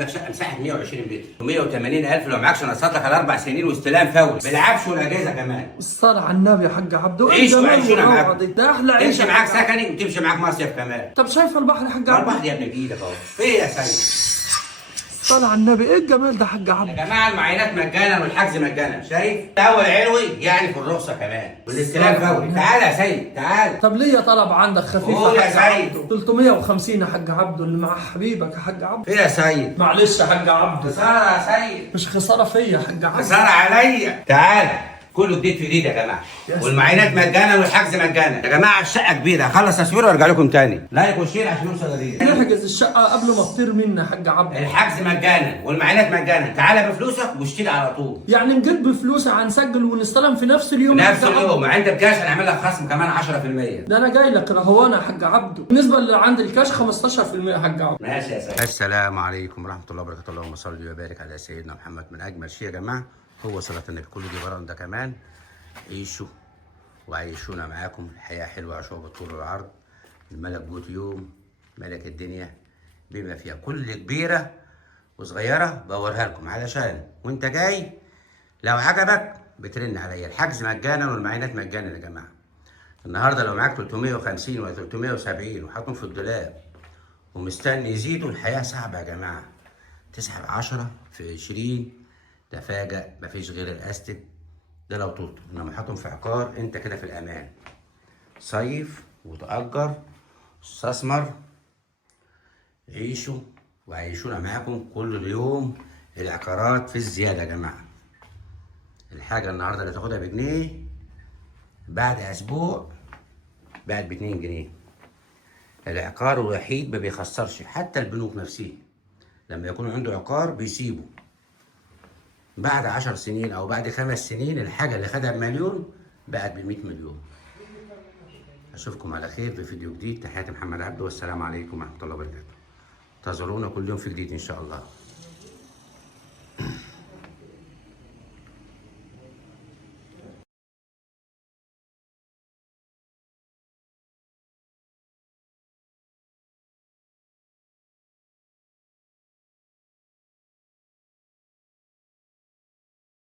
لك شقه مساحه 120 متر 180,000 لو معكش نقسط لك على 4 سنين واستلام فوري بالعفش والاجهزه كمان. الصلاة على النبي يا حاج عبده. عيش وعيشونا معاك، ده احلى عيش. تمشي معاك سكني وتمشي معاك مصيف كمان. طب شايف البحر يا حاج عبده؟ البحر يا ابني بايدك اهو. فين يا سيد؟ الصلاة على النبي، ايه الجمال ده يا حاج يا عبده؟ جماعه المعاينات مجانا والحجز مجانا، شايف؟ اول علوي يعني في الرخصه كمان والاستلام فوري. تعالى يا سيد تعالى. طب ليه طلب عندك خفيف قول يا يا حاج سيد. عبده؟ 350 يا حاج عبده اللي مع حبيبك يا حاج عبده. فين يا سيد؟ معلش يا حاج عبده، خساره يا سيد. مش خسارة فيا يا حاج عبده. خساره عليا. تعالى كله جديد في جديد يا جماعه، والمعاينات مجانا والحجز مجانا. يا جماعه الشقه كبيره، هخلص تصوير وارجع لكم تاني. لايك وشير عشان نوصل لدي. نحجز الشقة قبل ما تطير منا يا حاج عبده. الحجز مجانا والمعاينات مجانا، تعالى بفلوسك واشتري على طول. يعني نجيب بفلوس هنسجل ونستلم في نفس اليوم يا نفس حاج عبده؟ اليوم عندك كاش هنعمل لك خصم كمان 10%. ده انا جاي لك رهوانه يا حاج عبده. بالنسبه اللي عند الكاش 15% يا حاج عبده. ماشي يا سيدي. السلام عليكم ورحمه الله وبركاته. اللهم صل وبارك على سيدنا محمد. من اجمل شيء يا جماعه هو صلاه النبي. كل دي برامج ده كمان عيشوا وعيشونا معاكم. الحياه حلوه عشوها بالطول والعرض. الملك جوت يوم ملك الدنيا بما فيها كل كبيره وصغيره بوريها لكم علشان وانت جاي لو عجبك بترن عليا. الحجز مجانا والمعاينات مجانا يا جماعه. النهارده لو معاك 350 ولا 370 وحاطهم في الدولاب ومستني يزيدوا، الحياه صعبه يا جماعه. تسحب 10 في 20 تفاجأ مفيش غير الاستك ده لو طلته. انما حاطهم في عقار انت كده في الامان. صيف وتأجر استثمر. عيشوا وعيشونا معاكم كل يوم. العقارات في الزياده يا جماعه. الحاجه النهارده اللي تاخدها بجنيه بعد اسبوع بقت ب2 جنيه. العقار الوحيد ما بيخسرش. حتى البنوك نفسها لما يكون عنده عقار بيسيبه بعد 10 سنين او بعد 5 سنين الحاجه اللي خدها بمليون بقت ب100 مليون. اشوفكم على خير في فيديو جديد. تحياتي محمد عبده والسلام عليكم ورحمه الله وبركاته. انتظرونا كل يوم في جديد ان شاء الله.